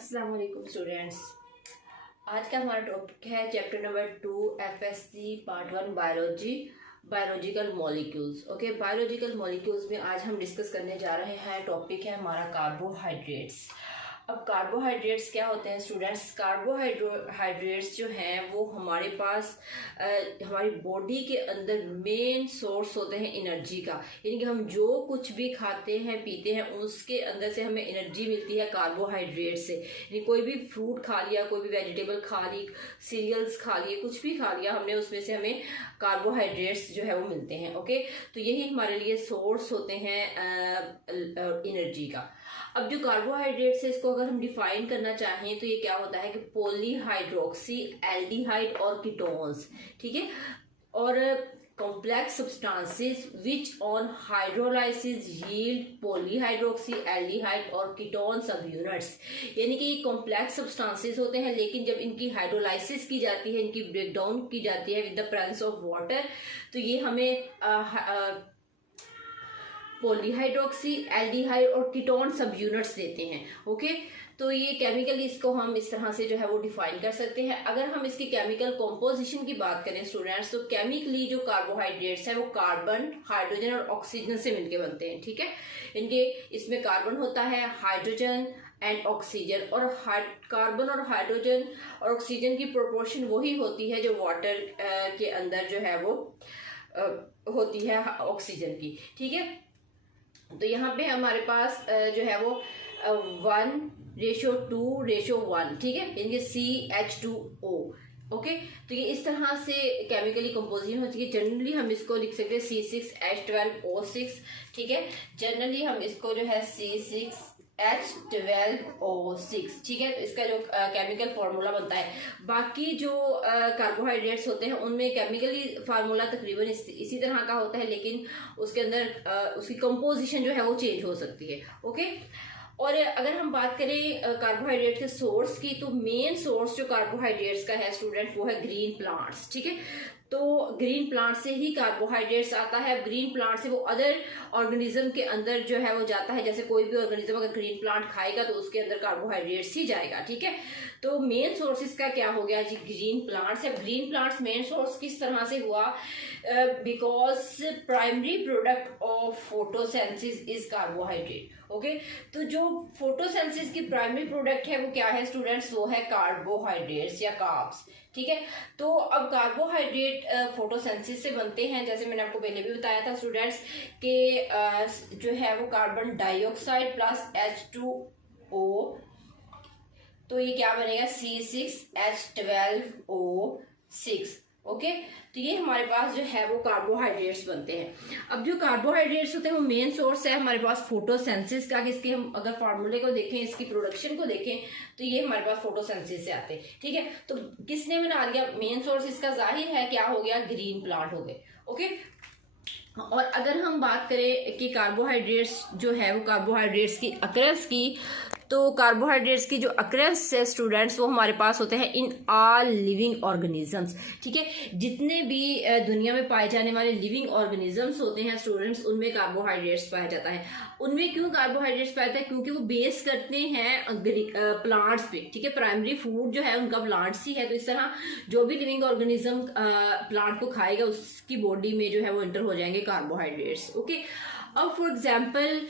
अस्सलाम वालेकुम स्टूडेंट्स। आज का हमारा टॉपिक है chapter number 2 FSc part 1 biological molecules. Okay, biological molecules में आज हम डिस्कस करने जा रहे हैं। टॉपिक है हमारा कार्बोहाइड्रेट्स। अब कार्बोहाइड्रेट्स क्या होते हैं स्टूडेंट्स? कार्बोहाइड्रेट्स जो हैं वो हमारे पास हमारी बॉडी के अंदर मेन सोर्स होते हैं एनर्जी का। यानी कि हम जो कुछ भी खाते हैं पीते हैं उसके अंदर से हमें एनर्जी मिलती है कार्बोहाइड्रेट से। यानी कोई भी फ्रूट खा लिया, कोई भी वेजिटेबल खा ली, सीरियल्स खा लिए, कुछ भी खा लिया हमने, उसमें से हमें कार्बोहाइड्रेट्स जो है वो मिलते हैं। ओके, तो यही हमारे लिए सोर्स होते हैं एनर्जी का। अब जो कार्बोहाइड्रेट्स है इसको अगर हम डिफाइन करना चाहें तो ये क्या होता है कि पॉलीहाइड्रोक्सी एल्डिहाइड और कीटोन्स, ठीक है, और complex substances which on hydrolysis yield polyhydroxy aldehyde और कीटोन सब यूनिट्स। यानी कि ये कॉम्प्लेक्स सब्सटेंसेस होते हैं, लेकिन जब इनकी हाइड्रोलाइसिस की जाती है, इनकी ब्रेकडाउन की जाती है with the presence of water, तो ये हमें पॉलीहाइड्रोक्सी एल्डिहाइड और कीटोन सब यूनिट्स देते हैं। ओके, तो ये केमिकली इसको हम इस तरह से जो है वो डिफाइन कर सकते हैं। अगर हम इसकी केमिकल कॉम्पोजिशन की बात करें स्टूडेंट्स, तो केमिकली जो कार्बोहाइड्रेट्स हैं वो कार्बन, हाइड्रोजन और ऑक्सीजन से मिलकर बनते हैं। ठीक है, इनके इसमें कार्बन होता है, हाइड्रोजन एंड ऑक्सीजन, और कार्बन और हाइड्रोजन और ऑक्सीजन की प्रोपोर्शन वही होती है जो वाटर के अंदर जो है वो होती है ऑक्सीजन की। ठीक है, तो यहाँ पे हमारे पास जो है वो 1:2:1, ठीक है, यानी कि CH2O। ओके, तो ये इस तरह से केमिकली कंपोजिशन होती है। जनरली हम इसको लिख सकते हैं C6H12O6, ठीक है, जनरली हम इसको जो है C6H12O6, ठीक है, तो इसका जो केमिकल फार्मूला बनता है। बाकी जो कार्बोहाइड्रेट्स होते हैं उनमें केमिकली फार्मूला तकरीबन इसी तरह का होता है, लेकिन उसके अंदर उसकी कंपोजिशन जो है वो चेंज हो सकती है। ओके, और अगर हम बात करें कार्बोहाइड्रेट के सोर्स की, तो मेन सोर्स जो कार्बोहाइड्रेट्स का है स्टूडेंट वो है ग्रीन प्लांट्स। ठीक है, तो ग्रीन प्लांट से ही कार्बोहाइड्रेट्स आता है। ग्रीन प्लांट से वो अदर ऑर्गेनिज्म के अंदर जो है वो जाता है। जैसे कोई भी ऑर्गेनिज्म अगर ग्रीन प्लांट खाएगा तो उसके अंदर कार्बोहाइड्रेट्स ही जाएगा। ठीक है, तो मेन सोर्सेज का क्या हो गया जी? ग्रीन प्लांट्स है। ग्रीन प्लांट्स मेन सोर्स किस तरह से हुआ? Because primary product of photosynthesis is carbohydrate. Okay, तो जो फोटोसेंसिस की प्राइमरी प्रोडक्ट है वो क्या है स्टूडेंट्स? वो है कार्बोहाइड्रेट्स या कार्ब्स। ठीक है, तो अब कार्बोहाइड्रेट फोटोसिंथेसिस से बनते हैं। जैसे मैंने आपको पहले भी बताया था स्टूडेंट्स कि जो है वो कार्बन डाइऑक्साइड प्लस H2O, तो ये क्या बनेगा? C6H12O6। ओके, तो ये हमारे पास जो है वो कार्बोहाइड्रेट्स बनते हैं। अब जो कार्बोहाइड्रेट्स होते हैं वो मेन सोर्स है हमारे पास फोटोसिंथेसिस का। इसके हम अगर फार्मूले को देखें, इसकी प्रोडक्शन को देखें, तो ये हमारे पास फोटोसिंथेसिस से आते हैं। ठीक है, तो किसने बना लिया? मेन सोर्स इसका जाहिर है क्या हो गया? ग्रीन प्लांट हो गए। ओके, और अगर हम बात करें कि कार्बोहाइड्रेट्स जो है वो कार्बोहाइड्रेट्स की अकरेंस की, तो कार्बोहाइड्रेट्स की जो अकरेंस है स्टूडेंट्स वो हमारे पास होते हैं इन ऑल लिविंग ऑर्गेनिजम्स। ठीक है, जितने भी दुनिया में पाए जाने वाले लिविंग ऑर्गेनिजम्स होते हैं स्टूडेंट्स, उनमें कार्बोहाइड्रेट्स पाया जाता है। उनमें क्यों कार्बोहाइड्रेट्स पाया जाता है? क्योंकि वो बेस करते हैं प्लांट्स पे। ठीक है, प्राइमरी फूड जो है उनका प्लांट्स ही है। तो इस तरह जो भी लिविंग ऑर्गेनिज्म प्लांट को खाएगा उसकी बॉडी में जो है वो एंटर हो जाएंगे कार्बोहाइड्रेट्स। ओके, अब फॉर एग्जाम्पल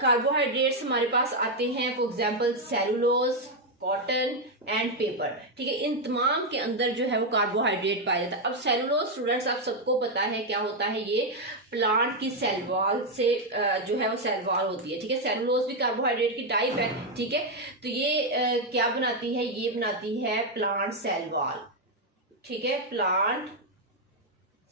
कार्बोहाइड्रेट्स हमारे पास आते हैं, for example cellulose, cotton and paper. ठीक है, इन तमाम के अंदर जो है वो कार्बोहाइड्रेट पाया जाता है। अब सेलुलोज स्टूडेंट्स आप सबको पता है क्या होता है? ये प्लांट की सेल वॉल से जो है वो सेल वॉल होती है। ठीक है, सेलुलोज भी कार्बोहाइड्रेट की टाइप है। ठीक है, तो ये क्या बनाती है? ये बनाती है प्लांट सेल वॉल। ठीक है, प्लांट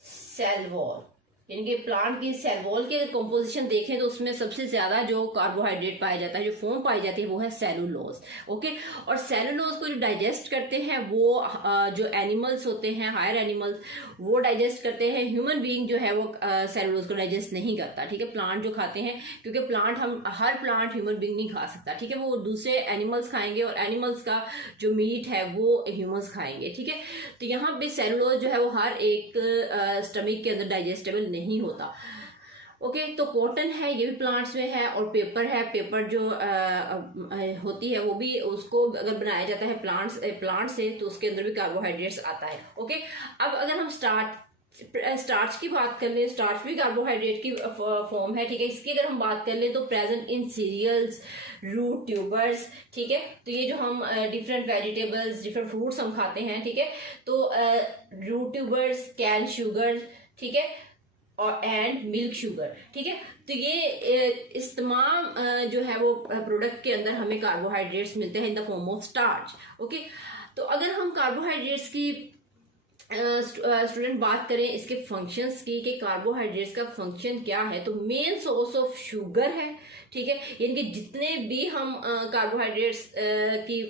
सेल वॉल, यानी कि प्लांट की सेल वॉल के कंपोजिशन देखें तो उसमें सबसे ज्यादा जो कार्बोहाइड्रेट पाया जाता है, जो फॉर्म पाई जाती है, वो है सेलुलोज। ओके, और सेलुलोज को जो डाइजेस्ट करते हैं वो जो एनिमल्स होते हैं, हायर एनिमल्स, वो डाइजेस्ट करते हैं। ह्यूमन बीइंग जो है वो सेलुलोज को डाइजेस्ट नहीं करता। ठीक है, प्लांट जो खाते हैं, क्योंकि प्लांट हर प्लांट ह्यूमन बीइंग नहीं खा सकता। ठीक है, वो दूसरे एनिमल्स खाएंगे और एनिमल्स का जो मीट है वो ह्यूमंस खाएंगे। ठीक है, तो यहाँ पे सेलुलोज जो है वो हर एक स्टमक के अंदर डाइजेस्टेबल नहीं होता। ओके, तो कॉटन है ये भी प्लांट्स में है, और पेपर है, पेपर जो होती है वो भी, उसको अगर बनाया जाता है प्लांट से तो उसके अंदर भी कार्बोहाइड्रेट्स आता है। ओके, अब अगर हम स्टार्च की बात कर ले, स्टार्च भी कार्बोहाइड्रेट की फॉर्म है, ठीक है। इसकी अगर हम बात कर ले तो present in cereals, root, tubers, ठीक है। तो ये जो हम डिफरेंट वेजिटेबल्स, डिफरेंट फ्रूट्स हम खाते हैं, ठीक है, तो रूट ट्यूबर्स, कैन शुगर, ठीक है, और एंड मिल्क शुगर, ठीक है। तो ये इस तमाम जो है वो प्रोडक्ट के अंदर हमें कार्बोहाइड्रेट्स मिलते हैं in the form of starch. Okay, तो अगर हम कार्बोहाइड्रेट्स की स्टूडेंट बात करें इसके फंक्शंस की, कि कार्बोहाइड्रेट्स का फंक्शन क्या है, तो मेन सोर्स ऑफ शुगर है, ठीक है। यानी कि जितने भी हम कार्बोहाइड्रेट्स की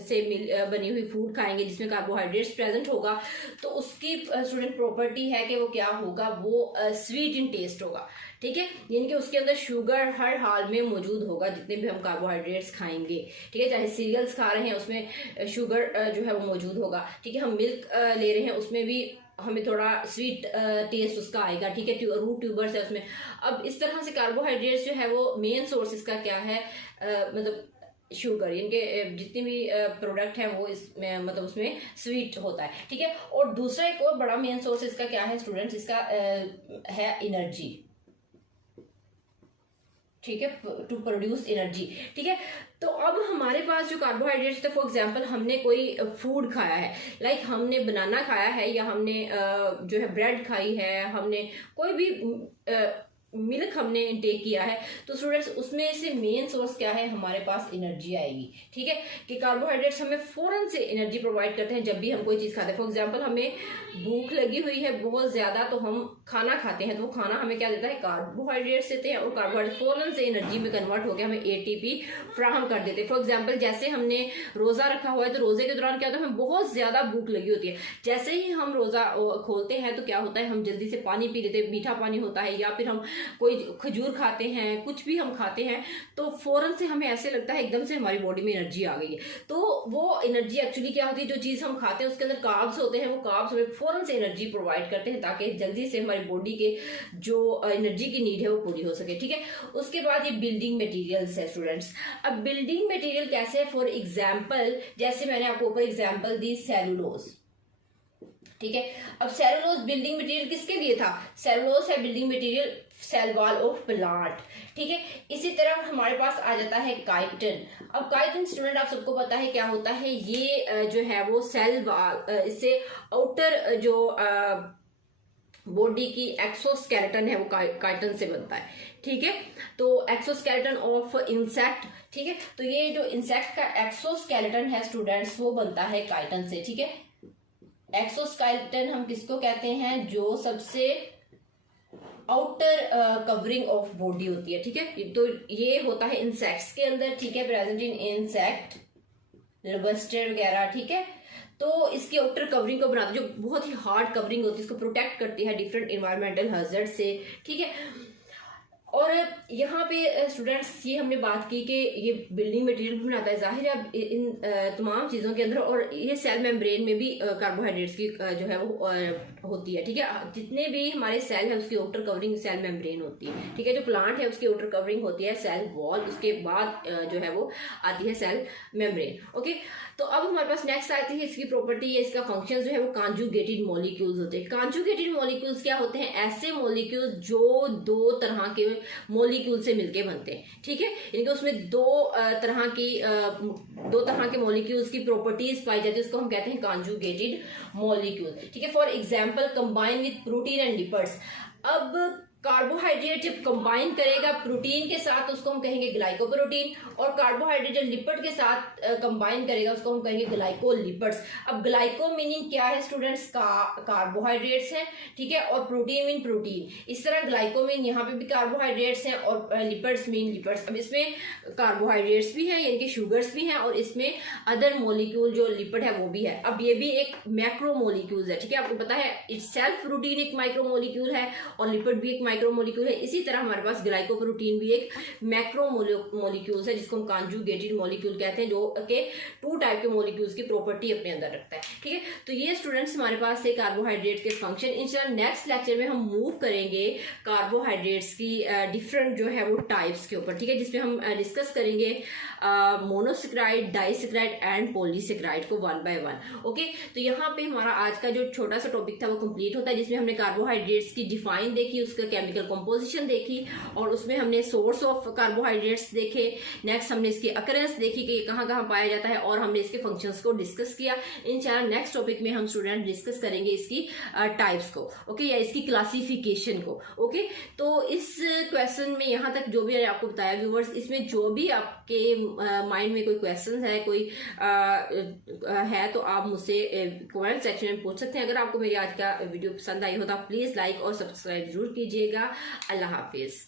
से बनी हुई फूड खाएंगे जिसमें कार्बोहाइड्रेट्स प्रेजेंट होगा, तो उसकी स्टूडेंट प्रॉपर्टी है कि वो क्या होगा, वो स्वीट इन टेस्ट होगा, ठीक है। यानी कि उसके अंदर शुगर हर हाल में मौजूद होगा जितने भी हम कार्बोहाइड्रेट्स खाएंगे, ठीक है। चाहे सीरियल्स खा रहे हैं उसमें शुगर जो है वो मौजूद होगा, ठीक है। हम मिल्क ले रहे हैं उसमें भी हमें थोड़ा स्वीट टेस्ट उसका आएगा, ठीक है। रूट ट्यूबर्स है उसमें। अब इस तरह से कार्बोहाइड्रेट्स जो है वो मेन सोर्स इसका क्या है, मतलब शुगर, इनके जितने भी प्रोडक्ट हैं वो इसमें मतलब उसमें स्वीट होता है, ठीक है। और दूसरा एक और बड़ा मेन सोर्स इसका क्या है स्टूडेंट्स, इसका है एनर्जी, ठीक है, टू प्रोड्यूस एनर्जी, ठीक है। तो अब हमारे पास जो कार्बोहाइड्रेट्स थे, फॉर एग्जांपल हमने कोई फूड खाया है, लाइक हमने बनाना खाया है, या हमने जो है ब्रेड खाई है, हमने कोई भी मिल्क हमने इनटेक किया है, तो स्टूडेंट्स उसमें से मेन सोर्स क्या है, हमारे पास एनर्जी आएगी, ठीक है। कि कार्बोहाइड्रेट्स हमें फौरन से एनर्जी प्रोवाइड करते हैं जब भी हम कोई चीज़ खाते हैं। फॉर एग्जांपल हमें भूख लगी हुई है बहुत ज़्यादा, तो हम खाना खाते हैं, तो वो खाना हमें क्या देता है, कार्बोहाइड्रेट्स देते हैं, और कार्बोहाइड्रेट फौरन से एनर्जी में कन्वर्ट होकर हमें एटीपी फ्राहम कर देते हैं। फॉर एग्जाम्पल जैसे हमने रोज़ा रखा हुआ है, तो रोज़े के दौरान क्या होता है, हमें बहुत ज़्यादा भूख लगी होती है, जैसे ही हम रोज़ा खोलते हैं तो क्या होता है, हम जल्दी से पानी पी लेते हैं, मीठा पानी होता है, या फिर हम कोई खजूर खाते हैं, कुछ भी हम खाते हैं, तो फौरन से हमें ऐसे लगता है एकदम से हमारी बॉडी में एनर्जी आ गई है। तो वो एनर्जी एक्चुअली क्या होती है, जो चीज़ हम खाते हैं उसके अंदर कार्ब्स होते हैं, वो कार्ब्स हमें फौरन से एनर्जी प्रोवाइड करते हैं ताकि जल्दी से हमारी बॉडी के जो एनर्जी की नीड है वो पूरी हो सके, ठीक है। उसके बाद ये बिल्डिंग मटेरियल्स है स्टूडेंट्स। अब बिल्डिंग मटेरियल कैसे है, फॉर एग्जाम्पल जैसे मैंने आपको ऊपर एग्जाम्पल दी सेलुलोज, ठीक है। अब सेलुलोज बिल्डिंग मटेरियल किसके लिए था, सेलुलोज है building material cell wall of plant, ठीक है। इसी तरह हमारे पास आ जाता है काइटिन। अब काइटिन स्टूडेंट आप सबको पता है क्या होता है, ये जो है वो सेल वॉल, इससे आउटर जो बॉडी की एक्सोस्केलेटन है वो काइटिन से बनता है, ठीक है। तो एक्सोस्केलेटन ऑफ इंसेक्ट, ठीक है। तो ये जो इंसेक्ट का एक्सोस्केलेटन है स्टूडेंट्स वो बनता है काइटिन से, ठीक है। एक्सोस्केलेटन हम किसको कहते हैं, जो सबसे आउटर कवरिंग ऑफ बॉडी होती है, ठीक है। तो ये होता है इंसेक्ट्स के अंदर, ठीक है, प्रेजेंट इन इंसेक्ट, लबस्टर वगैरह, ठीक है। तो इसकी आउटर कवरिंग को बनाते जो बहुत ही हार्ड कवरिंग होती है, इसको प्रोटेक्ट करती है डिफरेंट इन्वायरमेंटल हैजर्ड से, ठीक है। और यहाँ पे स्टूडेंट्स ये हमने बात की कि ये बिल्डिंग मटेरियल भी बनाता है, जाहिर है अब इन तमाम चीज़ों के अंदर, और ये सेल मेम्ब्रेन में भी कार्बोहाइड्रेट्स की जो है वो होती है, ठीक है। जितने भी हमारे सेल है उसकी आउटर कवरिंग सेल मेम्ब्रेन होती है, ठीक है। जो प्लांट है उसकी आउटर कवरिंग होती है सेल वॉल, उसके बाद जो है वो आती है सेल मेम्ब्रेन, ओके। तो अब हमारे पास नेक्स्ट आती है इसकी प्रॉपर्टी, इसका फंक्शन जो है वो कॉन्जुगेटेड मॉलिक्यूल्स होते हैं। कॉन्जुगेटेड मॉलिक्यूल्स क्या होते हैं, ऐसे मॉलिक्यूल्स जो दो तरह के मॉलिक्यूल से मिलके बनते हैं, ठीक है। यानी कि उसमें दो तरह के मॉलिक्यूल्स की प्रॉपर्टीज पाई जाती है, उसको हम कहते हैं कॉन्जुगेटेड मॉलिक्यूल, ठीक है। For example combine with protein and lipids. अब कार्बोहाइड्रेट जब कंबाइन करेगा प्रोटीन के साथ उसको हम कहेंगे ग्लाइकोप्रोटीन, और कार्बोहाइड्रेट जब लिपिड के साथ कंबाइन करेगा उसको हम कहेंगे ग्लाइकोलिपिड्स। अब ग्लाइको मीनिंग क्या है स्टूडेंट्स, कार्बोहाइड्रेट्स हैं, ठीक है, और प्रोटीन मीन प्रोटीन। इस तरह ग्लाइको मीन यहाँ पे भी कार्बोहाइड्रेट्स हैं, और लिपिड्स मीन लिपिड्स। अब इसमें कार्बोहाइड्रेट्स भी हैं यानी कि शुगर्स भी हैं, और इसमें अदर मॉलिक्यूल जो लिपिड है वो भी है। अब ये भी एक मैक्रो मॉलिक्यूल है, ठीक है। आपको पता है इट्सेल्फ प्रोटीन एक माइक्रो मॉलिक्यूल है और लिपिड भी एक माइक्रोमोलिक्यूल है, इसी तरह हमारे पास ग्लाइकोप्रोटीन भी एक मैक्रोमोलिक्यूल्स है जिसको हम कॉन्जुगेटेड मॉलिक्यूल कहते हैं, जो के 2 टाइप के मॉलिक्यूल्स की प्रॉपर्टी अपने अंदर रखता है। ठीक है, तो ये स्टूडेंट्स हमारे पास है कार्बोहाइड्रेट के फंक्शन। इंशाल्लाह नेक्स्ट लेक्चर में हम मूव करेंगे कार्बोहाइड्रेट्स की डिफरेंट जो है वो टाइप्स के ऊपर। ठीक है, जिसमें हम डिस्कस करेंगे मोनोसेक्राइड, डाइसेक्राइड एंड पॉलीसेक्राइड को 1 by 1। ओके, तो यहाँ पे हमारा आज का जो छोटा सा टॉपिक था वो कंप्लीट होता है, जिसमें हमने कार्बोहाइड्रेट्स की डिफाइन देखी, उसका केमिकल कंपोजिशन देखी, और उसमें हमने सोर्स ऑफ कार्बोहाइड्रेट्स देखे। नेक्स्ट हमने इसकी अकरेंस देखी कि कहाँ कहाँ पाया जाता है, और हमने इसके फंक्शंस को डिस्कस किया। इंशाल्लाह नेक्स्ट टॉपिक में हम स्टूडेंट डिस्कस करेंगे इसकी टाइप्स को, ओके, या इसकी क्लासिफिकेशन को। ओके, तो इस क्वेश्चन में यहाँ तक जो भी आपको बताया व्यूवर्स, इसमें जो भी आपके माइंड में कोई क्वेश्चन है, कोई है, तो आप मुझसे कमेंट सेक्शन में पूछ सकते हैं। अगर आपको मेरी आज का वीडियो पसंद आई हो तो आप प्लीज लाइक और सब्सक्राइब जरूर कीजिएगा। अल्लाह हाफिज।